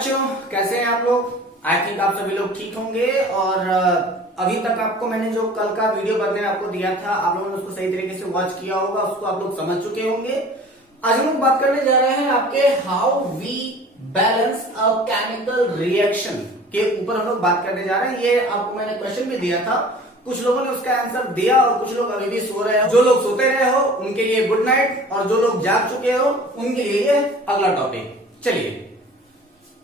बच्चों, कैसे हैं आप लोग? आई थिंक आप सभी लोग ठीक होंगे। और अभी तक आपको मैंने जो कल का वीडियो बनाने आपको दिया था, आप लोगों ने उसको सही तरीके से वॉच किया होगा, उसको आप लोग समझ चुके होंगे। आज हम लोग बात करने जा रहे हैं आपके how we balance a chemical reaction के ऊपर हम लोग बात करने जा रहे हैं। ये आपको मैंने क्वेश्चन भी दिया था, कुछ लोगों ने उसका आंसर दिया और कुछ लोग अभी भी सो रहे हो। जो लोग सोते रहे हो उनके लिए गुड नाइट, और जो लोग जाग चुके हो उनके लिए ये अगला टॉपिक। चलिए,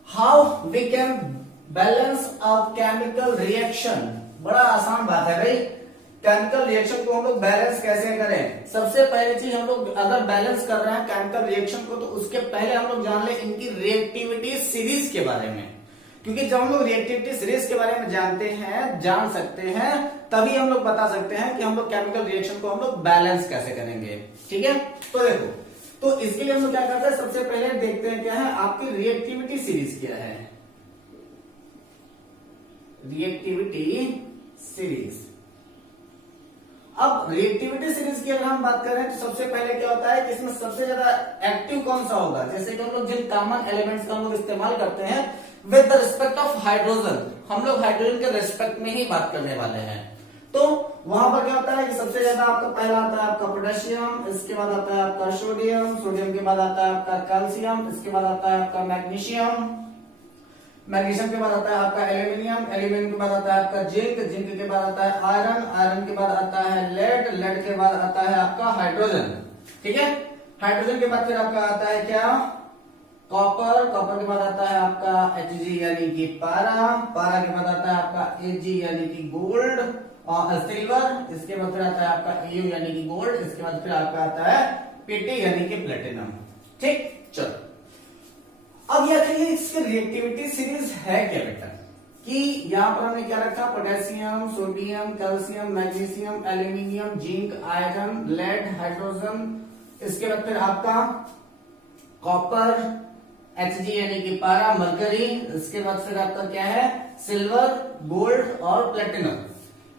how we can balance a chemical reaction. बड़ा आसान बात है भाई, केमिकल रिएक्शन को हम लोग बैलेंस कैसे करें। सबसे पहली चीज, हम लोग अगर बैलेंस कर रहे हैं केमिकल रिएक्शन को, तो उसके पहले हम लोग जान ले इनकी रिएक्टिविटी सीरीज के बारे में। क्योंकि जब हम लोग रिएक्टिविटी सीरीज के बारे में जानते हैं, जान सकते हैं, तभी हम लोग बता सकते हैं कि हम लोग केमिकल रिएक्शन को हम लोग बैलेंस कैसे करेंगे। ठीक है, तो देखो, तो इसके लिए हम लोग क्या करते हैं, सबसे पहले देखते हैं क्या है आपकी रिएक्टिविटी सीरीज क्या है। Reactivity series. अब रिएक्टिविटी सीरीज की अगर हम बात करें तो सबसे पहले क्या होता है कि इसमें सबसे ज्यादा एक्टिव कौन सा होगा। जैसे कि हम लोग जिन कॉमन एलिमेंट्स का हम लोग इस्तेमाल करते हैं with the respect of hydrogen, हम लोग हाइड्रोजन के रिस्पेक्ट में ही बात करने वाले हैं। तो वहां पर क्या होता है कि सबसे ज्यादा आपका पहला आता है आपका पोटेशियम, इसके बाद आता है आपका सोडियम, सोडियम के बाद आता है आपका कैल्शियम, इसके बाद आता है आपका मैग्नीशियम, मैग्नीशियम के बाद आता है आपका एल्यूमिनियम, एल्यूमिनियम के बाद आता है आपका जिंक, जिंक के बाद आता है आयरन, आयरन के बाद आता है लेड, लेड के बाद आता है आपका हाइड्रोजन। ठीक है, हाइड्रोजन के बाद फिर आपका आता है क्या, कॉपर, कॉपर के बाद आता है आपका Hg यानी कि पारा, पारा के बाद आता है आपका Ag यानी कि गोल्ड और सिल्वर, इसके बाद फिर आता है आपका Au यानी कि गोल्ड, इसके बाद फिर आपका आता है Pt यानी कि प्लेटिनम। ठीक, चलो अब यह कहिए इसकी रिएक्टिविटी सीरीज है क्या बेटा, कि यहां पर हमने क्या रखा, potassium, sodium, calcium, magnesium, aluminium, zinc, iron, lead, hydrogen, इसके बाद फिर आपका कॉपर, Hg यानी कि पारा, मरकरी, इसके बाद फिर आपका क्या है सिल्वर, गोल्ड और प्लेटिनम।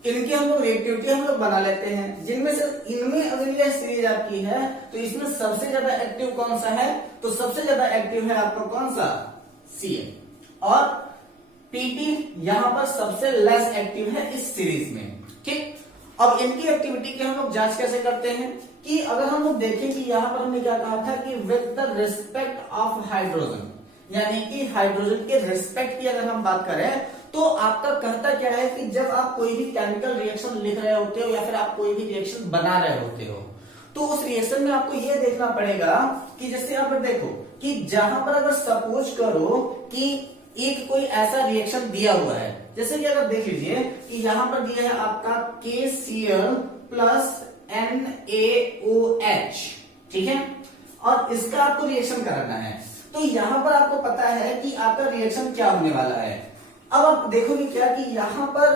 इनकी हम लोग रिएक्टिविटी हम लोग बना लेते हैं, जिनमें से इनमें अगर यह सीरीज आपकी है तो इसमें सबसे ज्यादा एक्टिव कौन सा है, तो सबसे ज्यादा एक्टिव है आपका कौन सा, Cl, और Pt यहां पर सबसे लेस एक्टिव है इस सीरीज में। ठीक, अब इनकी एक्टिविटी की हम लोग जांच कैसे करते हैं कि अगर हम लोग देखें कि यहां पर हमने क्या कहा था कि with the respect of hydrogen, यानी कि हाइड्रोजन के रिस्पेक्ट की अगर हम बात करें तो आपका कहता क्या है कि जब आप कोई भी केमिकल रिएक्शन लिख रहे होते हो या फिर आप कोई भी रिएक्शन बना रहे होते हो, तो उस रिएक्शन में आपको यह देखना पड़ेगा कि जैसे यहाँ पर देखो कि जहां पर अगर सपोज करो कि एक कोई ऐसा रिएक्शन दिया हुआ है, जैसे कि अगर देख लीजिए कि यहां पर दिया है आपका KCl प्लस NaOH, ठीक है, और इसका आपको रिएक्शन कराना है, तो यहां पर आपको पता है कि आपका रिएक्शन क्या होने वाला है। अब आप देखोगे क्या कि यहां पर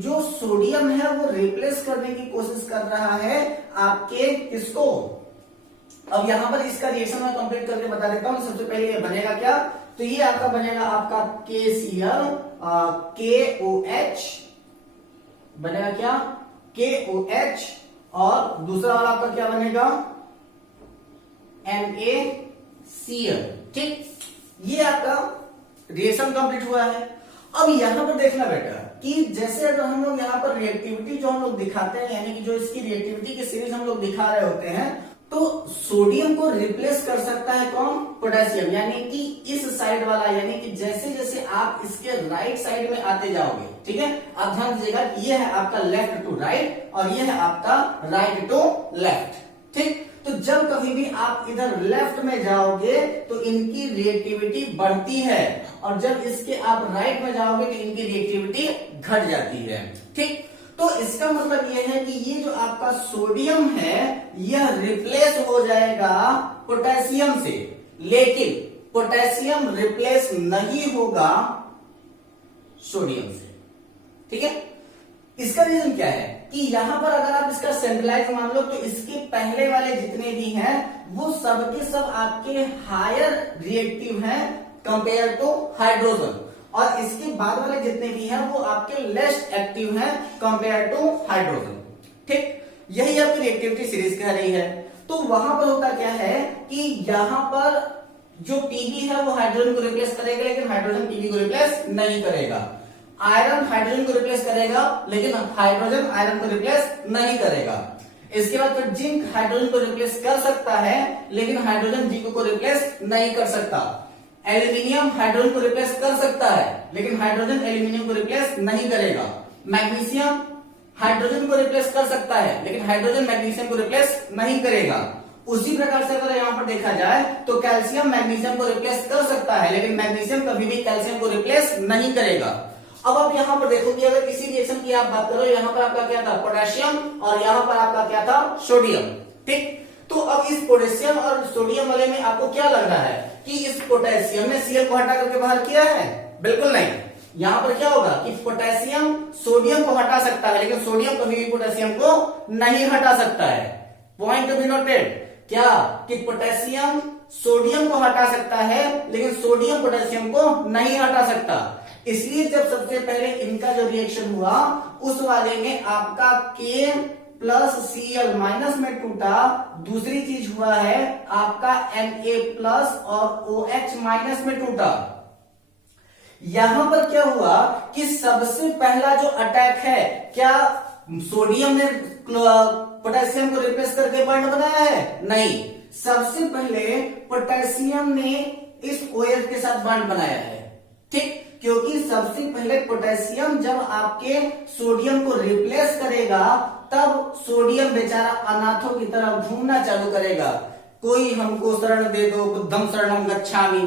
जो सोडियम है वो रिप्लेस करने की कोशिश कर रहा है आपके किसको। अब यहां पर इसका रिएक्शन मैं कंप्लीट करके बता देता हूं। सबसे पहले ये बनेगा क्या, तो ये आपका बनेगा आपका KCl KOH, बनेगा क्या KOH, और दूसरा वाला आपका क्या बनेगा NaCl। ठीक, ये आपका रिएक्शन कंप्लीट हुआ है। अब यहां पर देखना बेटा कि जैसे अगर हम लोग यहाँ पर रिएक्टिविटी जो हम लोग दिखाते हैं, यानी कि जो इसकी रिएक्टिविटी की सीरीज हम लोग दिखा रहे होते हैं, तो सोडियम को रिप्लेस कर सकता है कौन, पोटेशियम, यानी कि इस साइड वाला, यानी कि जैसे जैसे आप इसके राइट साइड में आते जाओगे, ठीक है, आप ध्यान दीजिएगा कि ये है आपका लेफ्ट टू राइट और ये है आपका राइट टू लेफ्ट। ठीक, तो जब कभी भी आप इधर लेफ्ट में जाओगे तो इनकी रिएक्टिविटी बढ़ती है, और जब इसके आप राइट में जाओगे तो इनकी रिएक्टिविटी घट जाती है। ठीक, तो इसका मतलब यह है कि ये जो आपका सोडियम है यह रिप्लेस हो जाएगा पोटेशियम से, लेकिन पोटेशियम रिप्लेस नहीं होगा सोडियम से। ठीक है, इसका रीजन क्या है कि यहां पर अगर आप इसका सेंट्रलाइज मान लो तो इसके पहले वाले जितने भी हैं वो सब के सब आपके हायर रिएक्टिव हैं कंपेयर टू हाइड्रोजन, और इसके बाद वाले जितने भी हैं वो आपके लेस एक्टिव हैं कंपेयर टू हाइड्रोजन। ठीक, यही आपकी रिएक्टिविटी सीरीज कह रही है। तो वहां पर होता क्या है कि यहां पर जो Pb है वो हाइड्रोजन को रिप्लेस करेगा, लेकिन हाइड्रोजन Pb को रिप्लेस नहीं करेगा। आयरन हाइड्रोजन को रिप्लेस करेगा, लेकिन हाइड्रोजन आयरन को रिप्लेस नहीं करेगा। इसके बाद फिर जिंक हाइड्रोजन को रिप्लेस कर सकता है, लेकिन हाइड्रोजन जिंक को रिप्लेस नहीं कर सकता। एल्यूमिनियम हाइड्रोजन को रिप्लेस कर सकता है, लेकिन हाइड्रोजन एल्यूमिनियम को रिप्लेस नहीं करेगा। मैग्नीशियम हाइड्रोजन को रिप्लेस कर सकता है, लेकिन हाइड्रोजन मैग्नीशियम को रिप्लेस नहीं करेगा। उसी प्रकार से अगर यहां पर देखा जाए तो कैल्शियम मैग्नीशियम को रिप्लेस कर सकता है, लेकिन मैग्नीशियम कभी भी कैल्शियम को रिप्लेस नहीं करेगा। अब आप यहां पर देखो कि अगर किसी रिएक्शन की आप बात करो, यहां पर आपका क्या था, पोटेशियम, और यहां पर आपका क्या था, सोडियम। ठीक, तो अब इस पोटेशियम और सोडियम वाले में आपको क्या लग रहा है कि इस पोटेशियम ने Cl को हटा करके बाहर किया है? बिल्कुल नहीं। यहां पर क्या होगा कि पोटेशियम सोडियम को हटा सकता है, लेकिन सोडियम कभी भी पोटेशियम को नहीं हटा सकता है। पॉइंट टू बी नोटेड, क्या कि पोटेशियम सोडियम को हटा सकता है, लेकिन सोडियम पोटेशियम को नहीं हटा सकता। इसलिए जब सबसे पहले इनका जो रिएक्शन हुआ उस वाले में आपका K प्लस Cl माइनस में टूटा। दूसरी चीज हुआ है आपका Na प्लस और OH माइनस में टूटा। यहां पर क्या हुआ कि सबसे पहला जो अटैक है, क्या सोडियम ने पोटेशियम को रिप्लेस करके बॉन्ड बनाया है? नहीं, सबसे पहले पोटेशियम ने इस OH के साथ बॉन्ड बनाया है। ठीक, क्योंकि सबसे पहले पोटेशियम जब आपके सोडियम को रिप्लेस करेगा तब सोडियम बेचारा अनाथों की तरह घूमना चालू करेगा, कोई हमको शरण दे दो, बुद्धम शरणम गच्छामि।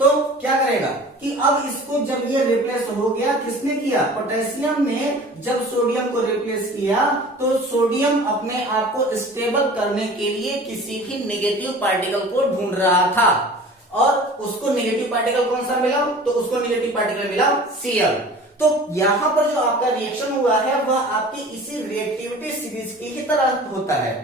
तो क्या करेगा कि अब इसको जब ये रिप्लेस हो गया, किसने किया? पोटेशियम ने जब सोडियम को रिप्लेस किया तो सोडियम अपने आप को स्टेबल करने के लिए किसी भी नेगेटिव पार्टिकल को ढूंढ रहा था, और उसको नेगेटिव पार्टिकल कौन सा मिला? तो उसको नेगेटिव पार्टिकल मिला Cl। तो यहां पर जो आपका रिएक्शन हुआ है वह आपकी इसी रिएक्टिविटी सीरीज की ही तरह होता है।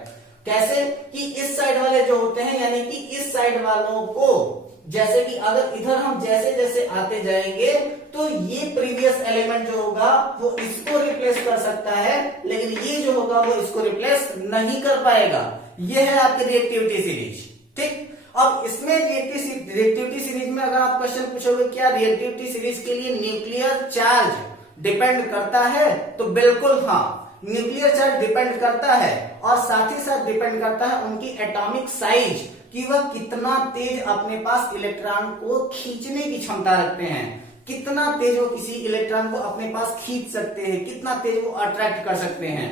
कैसे कि इस साइड वाले जो होते हैं, यानी कि इस साइड वालों को, जैसे कि अगर इधर हम जैसे जैसे आते जाएंगे तो ये प्रीवियस एलिमेंट जो होगा वो इसको रिप्लेस कर सकता है, लेकिन ये जो होगा वो इसको रिप्लेस नहीं कर पाएगा। ये है आपकी रिएक्टिविटी सीरीज। ठीक, अब इसमें रिएक्टिविटी सीरीज में अगर आप क्वेश्चन पूछोगे क्या रिएक्टिविटी सीरीज के लिए न्यूक्लियर चार्ज डिपेंड करता है, तो बिल्कुल हाँ, न्यूक्लियर चार्ज डिपेंड करता है, और साथ ही साथ डिपेंड करता है उनकी एटॉमिक साइज कि वह कितना तेज अपने पास इलेक्ट्रॉन को खींचने की क्षमता रखते हैं, कितना तेज वो किसी इलेक्ट्रॉन को अपने पास खींच सकते हैं, कितना तेज वो अट्रैक्ट कर सकते हैं।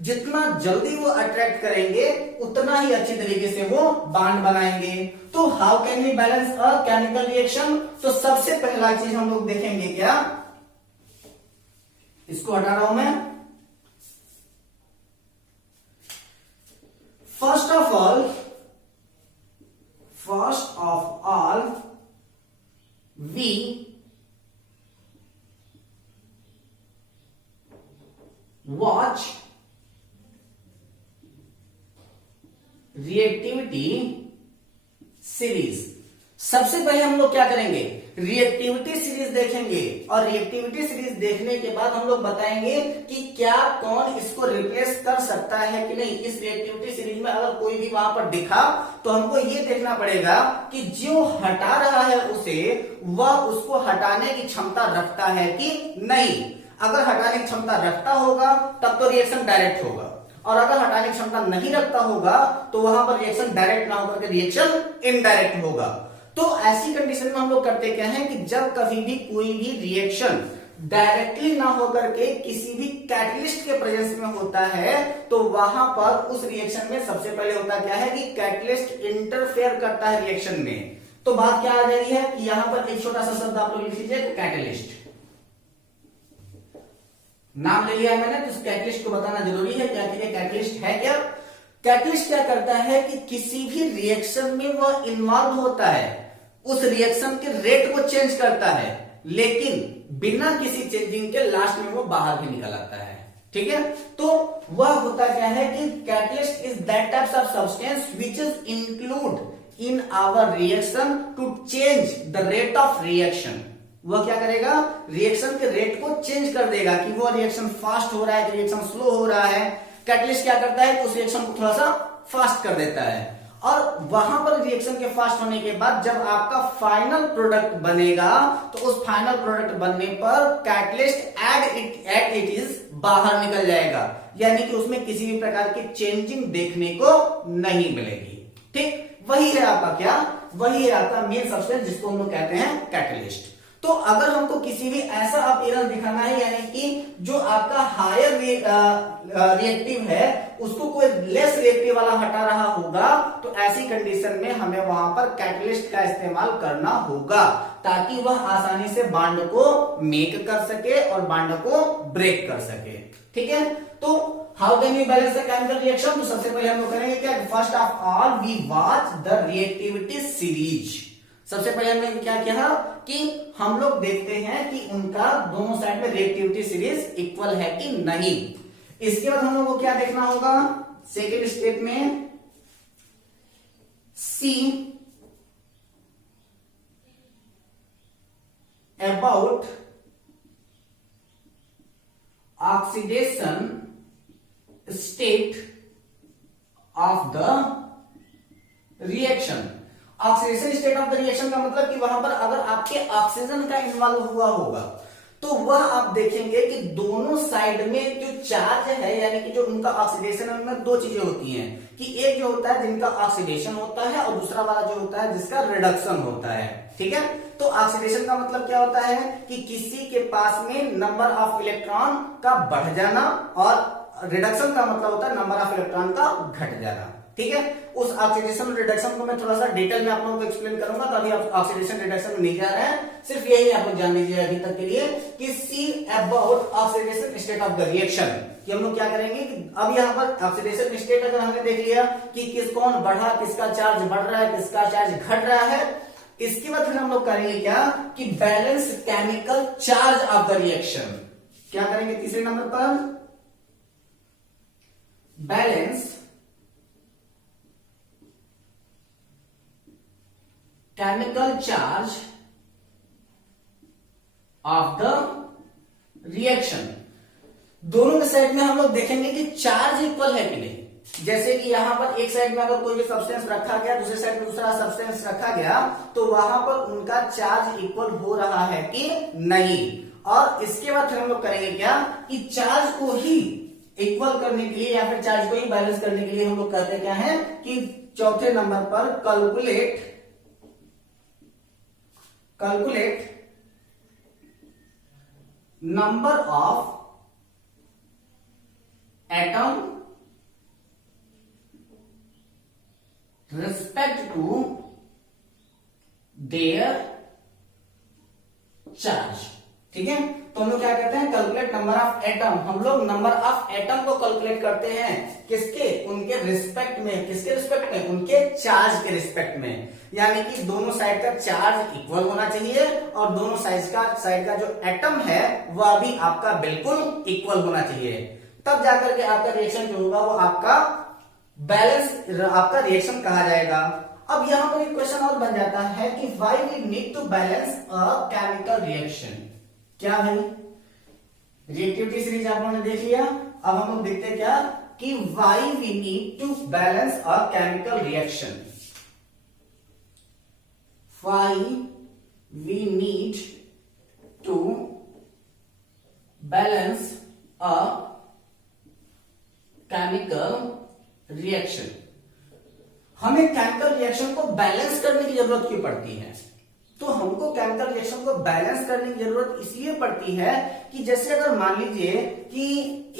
जितना जल्दी वो अट्रैक्ट करेंगे उतना ही अच्छी तरीके से वो बॉन्ड बनाएंगे। तो how can we balance a chemical reaction? तो सबसे पहला चीज हम लोग देखेंगे, क्या, इसको हटा रहा हूं मैं। First of all we watch reactivity series. सबसे पहले हम लोग क्या करेंगे, रिएक्टिविटी सीरीज देखेंगे, और रिएक्टिविटी सीरीज देखने के बाद हम लोग बताएंगे कि क्या कौन इसको रिप्लेस कर सकता है कि नहीं। इस रिएक्टिविटी सीरीज में अगर कोई भी वहां पर दिखा तो हमको ये देखना पड़ेगा कि जो हटा रहा है उसे, वह उसको हटाने की क्षमता रखता है कि नहीं। अगर हटाने की क्षमता रखता होगा तब तो रिएक्शन डायरेक्ट होगा, और अगर हटाने की क्षमता नहीं रखता होगा तो वहां पर रिएक्शन डायरेक्ट ना होकर के रिएक्शन इनडायरेक्ट होगा। तो ऐसी कंडीशन में हम लोग करते क्या है कि जब कभी भी कोई भी रिएक्शन डायरेक्टली ना होकर के किसी भी कैटलिस्ट के प्रेजेंस में होता है तो वहां पर उस रिएक्शन में सबसे पहले होता क्या है कि कैटलिस्ट इंटरफेयर करता है रिएक्शन में। तो बात क्या आ जाएगी है कि यहां पर एक छोटा सा शब्द आप लोग लिख लीजिए, कैटलिस्ट। नाम ले लिया है मैंने, तो कैटलिस्ट को बताना जरूरी है कि आखिर कैटलिस्ट है क्या। कैटलिस्ट क्या करता है कि किसी भी रिएक्शन में वह इन्वॉल्व होता है, उस रिएक्शन के रेट को चेंज करता है, लेकिन बिना किसी चेंजिंग के लास्ट में वो बाहर भी निकल आता है। ठीक है, तो वह होता क्या है कि catalyst is that types of substance which is include in our reaction to change the rate of reaction. वह क्या करेगा, रिएक्शन के रेट को चेंज कर देगा कि वो रिएक्शन फास्ट हो रहा है कि रिएक्शन स्लो हो रहा है। कैटलिस्ट क्या करता है, उस रिएक्शन को थोड़ा सा फास्ट कर देता है। और वहां पर रिएक्शन के फास्ट होने के बाद जब आपका फाइनल प्रोडक्ट बनेगा तो उस फाइनल प्रोडक्ट बनने पर कैटलिस्ट एट इट इज बाहर निकल जाएगा, यानी कि उसमें किसी भी प्रकार की चेंजिंग देखने को नहीं मिलेगी। ठीक, वही है आपका क्या, वही है आपका मेन सब्सटेंस जिसको हम लोग कहते हैं कैटलिस्ट। तो अगर हमको किसी भी ऐसा अपीयरेंस दिखाना है, यानी कि जो आपका हायर रिएक्टिव है उसको कोई लेस रिएक्टिव वाला हटा रहा होगा, तो ऐसी कंडीशन में हमें वहां पर कैटलिस्ट का इस्तेमाल करना होगा ताकि वह आसानी से बॉन्ड को मेक कर सके और बॉन्ड को ब्रेक कर सके। ठीक है, तो how can we balance the chemical reaction? तो सबसे पहले हम लोग करेंगे क्या, first of all we watch the reactivity series. सबसे पहले हमने क्या किया कि हम लोग देखते हैं कि उनका दोनों साइड में रिएक्टिविटी सीरीज इक्वल है कि नहीं। इसके बाद हम लोग को क्या देखना होगा, सेकेंड स्टेप में see about oxidation state of the reaction. Oxidation state of the reaction का मतलब कि वहां पर अगर आपके ऑक्सीजन का इन्वॉल्व हुआ होगा तो वह आप देखेंगे कि दोनों साइड में जो चार्ज है, यानी कि जो उनका ऑक्सीडेशन है, उनमें दो चीजें होती हैं कि एक जो होता है जिनका ऑक्सीडेशन होता है और दूसरा वाला जो होता है जिसका रिडक्शन होता है। ठीक है, तो ऑक्सीडेशन का मतलब क्या होता है कि किसी के पास में नंबर ऑफ इलेक्ट्रॉन का बढ़ जाना और रिडक्शन का मतलब होता है नंबर ऑफ इलेक्ट्रॉन का घट जाना। ठीक है, उस ऑक्सीडेशन रिडक्शन को मैं थोड़ा सा डिटेल में आप लोगों को एक्सप्लेन करूंगा, तो अभी आप ऑक्सीडेशन रिडक्शन में नहीं जा रहे हैं, सिर्फ यही आप लोग जान लीजिए अभी तक के लिए कि see about oxidation state of the reaction कि हम लोग क्या करेंगे कि अब यहाँ पर ऑक्सीडेशन स्टेट अगर हमने देख लिया कि किस कौन बढ़ा, किसका चार्ज बढ़ रहा है, किसका चार्ज घट रहा है, इसके बाद फिर हम लोग करेंगे क्या कि balance chemical charge of the reaction. क्या करेंगे तीसरे नंबर पर, balance chemical charge of the reaction. दोनों के साइड में हम लोग देखेंगे कि चार्ज इक्वल है कि नहीं। जैसे कि यहां पर एक साइड में अगर कोई भी सब्सटेंस रखा गया, दूसरे साइड में दूसरा सब्सटेंस रखा गया, तो वहां पर उनका चार्ज इक्वल हो रहा है कि नहीं। और इसके बाद फिर हम लोग करेंगे क्या कि चार्ज को ही इक्वल करने के लिए या फिर चार्ज को ही बैलेंस करने के लिए हम लोग कहते क्या है कि चौथे नंबर पर calculate number of atom respect to their charge। ठीक है, तो हम लोग क्या कहते हैं कैलकुलेट नंबर ऑफ एटम। हम लोग नंबर ऑफ एटम को कैलकुलेट करते हैं किसके, उनके रिस्पेक्ट में। किसके रिस्पेक्ट में, उनके चार्ज के रिस्पेक्ट में, यानी कि दोनों साइड का चार्ज इक्वल होना चाहिए और दोनों साइड का जो एटम है वह भी आपका बिल्कुल इक्वल होना चाहिए, तब जाकर के आपका रिएक्शन जो होगा वो आपका बैलेंस आपका रिएक्शन कहा जाएगा। अब यहां पर एक क्वेश्चन और बन जाता है कि why we need to balance a chemical reaction. क्या है, रिएक्टिविटी सीरीज आप लोगों ने देख लिया, अब हम लोग देखते हैं क्या कि why we need to balance a chemical reaction. Why we need to balance a chemical reaction। हमें केमिकल रिएक्शन को बैलेंस करने की जरूरत क्यों पड़ती है? तो हमको केमिकल रिएक्शन को बैलेंस करने की जरूरत इसलिए पड़ती है कि जैसे अगर मान लीजिए कि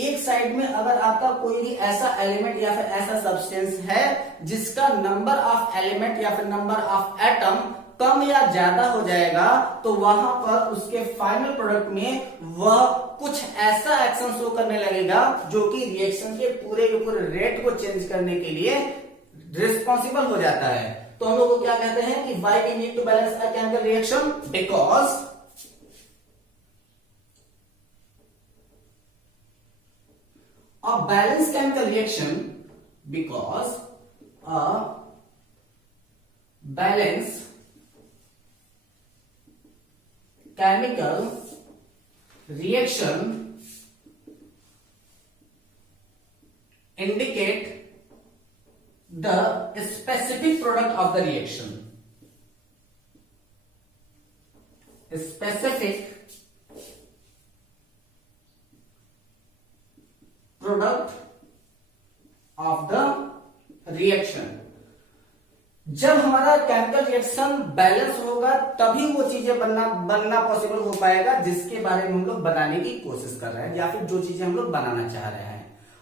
एक साइड में अगर आपका कोई भी ऐसा एलिमेंट या फिर ऐसा सब्सटेंस है जिसका नंबर ऑफ एलिमेंट या फिर नंबर ऑफ एटम कम या ज्यादा हो जाएगा, तो वहां पर उसके फाइनल प्रोडक्ट में वह कुछ ऐसा एक्शन शो करने लगेगा जो कि रिएक्शन के पूरे रेट को चेंज करने के लिए रिस्पॉन्सिबल हो जाता है। तो हम लोग को क्या कहते हैं कि why we need to balance a chemical reaction, because a balance chemical reaction, because a balance chemical reaction indicate the specific product of the reaction, specific product of the reaction. जब हमारा केमिकल रिएक्शन बैलेंस होगा तभी वो चीजें बनना possible हो पाएगा जिसके बारे में हम लोग बनाने की कोशिश कर रहे हैं या फिर जो चीजें हम लोग बनाना चाह रहे हैं।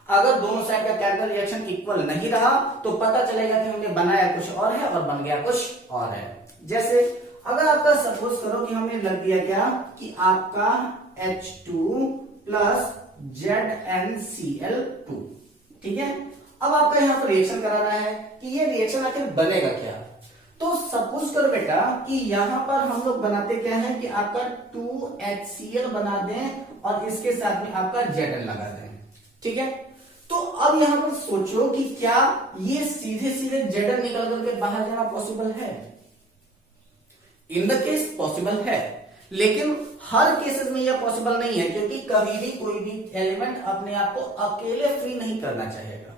अगर दोनों साइड का केमिकल रिएक्शन इक्वल नहीं रहा तो पता चलेगा कि हमने बनाया कुछ और है और बन गया कुछ और है। जैसे अगर आपका सपोज करो कि हमने लग दिया क्या कि आपका H2 प्लस ZnCl2, ठीक है। अब आपका यहाँ पर रिएक्शन कराना है कि ये रिएक्शन आखिर बनेगा क्या। तो सपोज करो बेटा कि यहाँ पर हम लोग बनाते क्या है कि आपका 2HCl बना दें और इसके साथ में आपका Zn लगा दें, ठीक है। तो अब यहाँ पर सोचो कि क्या ये सीधे सीधे Zn निकल करके बाहर जाना पॉसिबल है? इन द केस पॉसिबल है, लेकिन हर केसेस में यह पॉसिबल नहीं है, क्योंकि कभी भी कोई भी एलिमेंट अपने आप को अकेले फ्री नहीं करना चाहेगा,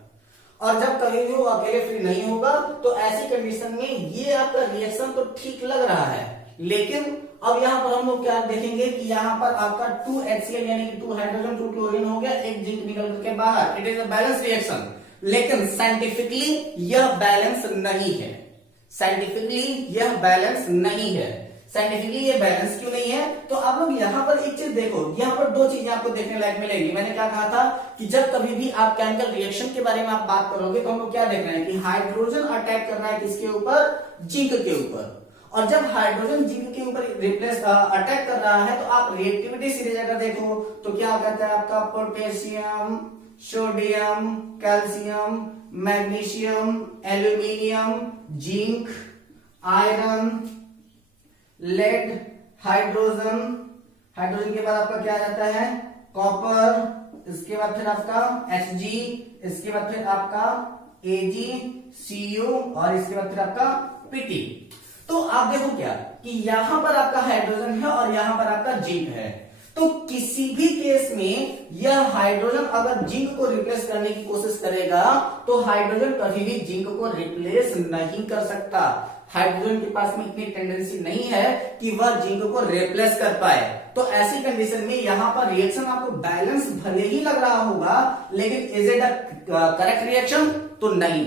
और जब कभी भी वो अकेले फ्री नहीं होगा तो ऐसी कंडीशन में ये आपका रिएक्शन तो ठीक लग रहा है, लेकिन अब यहाँ पर हम लोग क्या देखेंगे कि यहाँ पर आपका 2HCl यानी कि 2 हाइड्रोजन 2 क्लोरीन हो गया, एक जिंक निकल करके बाहर। It is a balance reaction, लेकिन साइंटिफिकली यह बैलेंस नहीं है। साइंटिफिकली यह बैलेंस नहीं है। साइंटिफिकली ये बैलेंस क्यों नहीं है? तो आप लोग यहाँ पर एक चीज देखो, यहाँ पर दो चीजें आपको देखने लायक मिलेगी। मैंने क्या कहा था कि जब कभी भी आप केमिकल रिएक्शन के बारे में आप बात करोगे तो हम लोग क्या देख रहे हैं कि हाइड्रोजन अटैक कर रहा है किसके ऊपर? जिंक के ऊपर। और जब हाइड्रोजन जिंक के ऊपर रिप्लेस अटैक कर रहा है तो आप रिएक्टिविटी सीरीज अगर देखो तो क्या कहता है आपका potassium, sodium, calcium, magnesium, aluminium, zinc, iron, lead, hydrogen, hydrogen के बाद आपका क्या आ जाता है? कॉपर, इसके बाद फिर आपका Hg, इसके बाद फिर आपका Ag, Cu और इसके बाद फिर आपका Pt। तो आप देखो क्या कि यहां पर आपका हाइड्रोजन है और यहां पर आपका जिंक है, तो किसी भी केस में यह हाइड्रोजन अगर जिंक को रिप्लेस करने की कोशिश करेगा तो हाइड्रोजन कभी भी जिंक को रिप्लेस नहीं कर सकता। हाइड्रोजन के पास में इतनी टेंडेंसी नहीं है कि वह जिंक को रिप्लेस कर पाए। तो ऐसी कंडीशन में यहां पर रिएक्शन आपको बैलेंस भले ही लग रहा होगा, लेकिन is it a correct reaction? तो नहीं,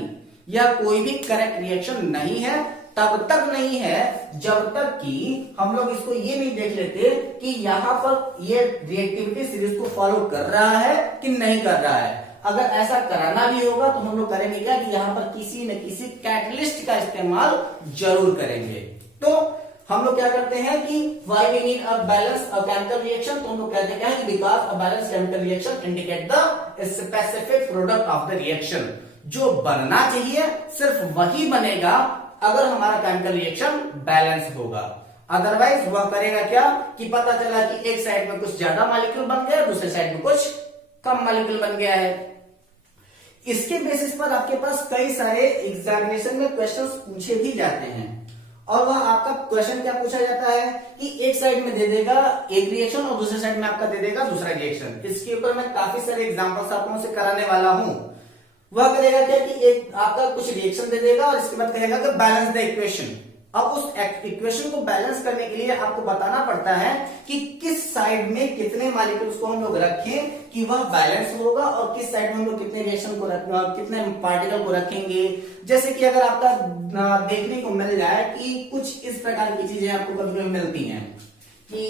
यह कोई भी करेक्ट रिएक्शन नहीं है। तब तक नहीं है जब तक कि हम लोग इसको ये नहीं देख लेते कि यहां पर ये रिएक्टिविटी सीरीज को फॉलो कर रहा है कि नहीं कर रहा है। अगर ऐसा कराना भी होगा तो हम लोग करेंगे क्या कि यहां पर किसी न किसी कैटलिस्ट का इस्तेमाल जरूर करेंगे। तो हम लोग क्या करते हैं कि why we need a balance a chemical reaction, तो हम लोग कहते हैं कि because a balance chemical reaction indicate the specific product of the reaction. जो बनना चाहिए सिर्फ वही बनेगा अगर हमारा केमिकल रिएक्शन बैलेंस होगा। अदरवाइज वह करेगा क्या कि पता चला कि एक साइड में कुछ ज्यादा मॉलिक्यूल बन गया, दूसरे साइड में कुछ कम मॉलिक्यूल बन गया है। इसके बेसिस पर आपके पास कई सारे एग्जामिनेशन में क्वेश्चंस पूछे भी जाते हैं, और वह आपका क्वेश्चन क्या पूछा जाता है कि एक साइड में दे देगा एक रिएक्शन और दूसरे साइड में आपका दे देगा दूसरा रिएक्शन। इसके ऊपर मैं काफी सारे एग्जांपल्स आप लोगों से कराने वाला हूं। वह करेगा क्या कि एक आपका कुछ रिएक्शन दे देगा और इसके बाद कहेगा कि बैलेंस द इक्वेशन। अब उस इक्वेशन को बैलेंस करने के लिए आपको बताना पड़ता है कि किस साइड में कितने मॉलिक्यूल्स को हम लोग रखें कि वह बैलेंस होगा, और किस साइड में हम लोग कितने रिएक्शन को कितने पार्टिकल को रखेंगे। जैसे कि अगर आपका देखने को मिल जाए कि कुछ इस प्रकार की चीजें आपको कभी कभी मिलती हैं कि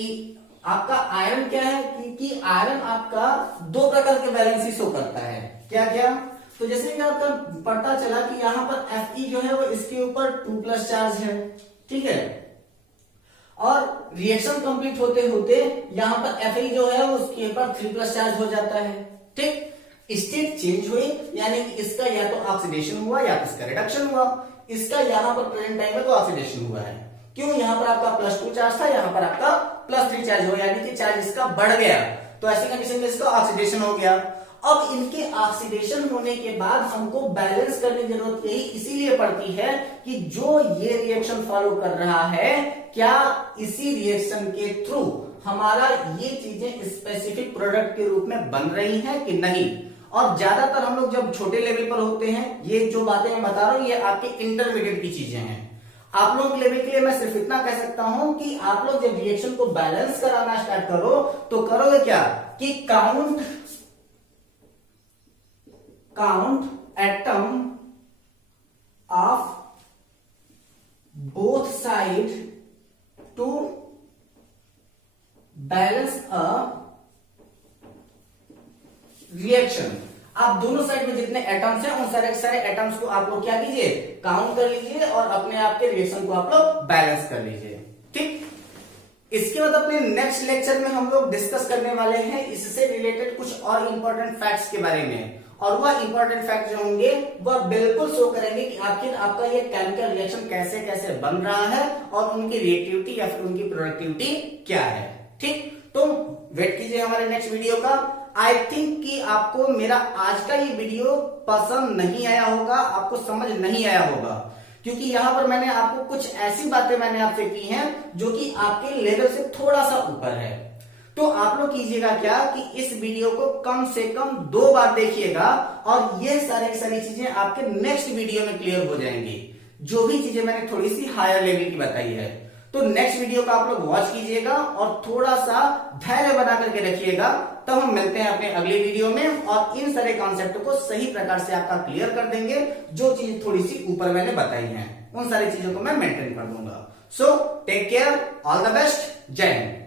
आपका आयरन क्या है कि आयरन आपका दो प्रकार के बैलेंस ही शो करता है। क्या क्या? तो जैसे कि आपका पता चला कि यहाँ पर Fe जो है वो इसके ऊपर 2+ चार्ज है, ठीक है, और रिएक्शन कंप्लीट होते होते यहाँ पर Fe जो है वो उसके ऊपर 3+ चार्ज हो जाता है, ठीक। स्टेट चेंज हुई, यानी कि इसका या तो ऑक्सीडेशन हुआ या इसका रिडक्शन हुआ। इसका यहाँ पर प्रेजेंट टाइम में तो ऑक्सीडेशन हुआ है। क्यों? यहाँ पर आपका +2 चार्ज था, यहाँ पर आपका +3 चार्ज हुआ, यानी कि चार्ज इसका बढ़ गया। तो ऐसी कंडीशन में इसका ऑक्सीडेशन हो गया। अब इनके ऑक्सीडेशन होने के बाद हमको बैलेंस करने की जरूरत यही इसीलिए पड़ती है कि जो ये रिएक्शन फॉलो कर रहा है क्या इसी रिएक्शन के थ्रू हमारा ये चीजें स्पेसिफिक प्रोडक्ट के रूप में बन रही हैं कि नहीं। और ज्यादातर हम लोग जब छोटे लेवल पर होते हैं, ये जो बातें मैं बता रहा हूं ये आपके इंटरमीडिएट की चीजें हैं। आप लोगों के लेवल के लिए मैं सिर्फ इतना कह सकता हूं कि आप लोग जब रिएक्शन को बैलेंस कराना स्टार्ट करो तो करोगे क्या कि count atom of both side to balance a reaction. आप दोनों साइड में जितने एटम्स हैं उन सारे सारे एटम्स को आप लोग क्या कीजिए, काउंट कर लीजिए और अपने आप के रिएक्शन को आप लोग बैलेंस कर लीजिए। ठीक, इसके बाद अपने नेक्स्ट लेक्चर में हम लोग डिस्कस करने वाले हैं इससे रिलेटेड कुछ और इंपॉर्टेंट फैक्ट्स के बारे में, और वह इंपॉर्टेंट फैक्ट जो होंगे वह बिल्कुल शो करेंगे कि आखिर आपका ये केमिकल रिएक्शन कैसे कैसे बन रहा है और उनकी रिएक्टिविटी या फिर उनकी प्रोडक्टिविटी क्या है। ठीक, तो वेट कीजिए हमारे नेक्स्ट वीडियो का। आई थिंक कि आपको मेरा आज का ये वीडियो पसंद नहीं आया होगा, आपको समझ नहीं आया होगा, क्योंकि यहां पर मैंने आपको कुछ ऐसी बातें मैंने आपसे की हैं जो कि आपके लेवल से थोड़ा सा ऊपर है। तो आप लोग कीजिएगा क्या कि इस वीडियो को कम से कम 2 बार देखिएगा और ये सारी चीजें आपके नेक्स्ट वीडियो में क्लियर हो जाएंगी, जो भी चीजें मैंने थोड़ी सी हायर लेवल की बताई है। तो नेक्स्ट वीडियो का आप लोग वॉच कीजिएगा और थोड़ा सा धैर्य बना करके रखिएगा, तब हम मिलते हैं अपने अगले वीडियो में और इन सारे कॉन्सेप्ट को सही प्रकार से आपका क्लियर कर देंगे। जो चीज थोड़ी सी ऊपर मैंने बताई है उन सारी चीजों को मैं मेंटेन कर दूंगा। So take care, all the best, जय हिंद।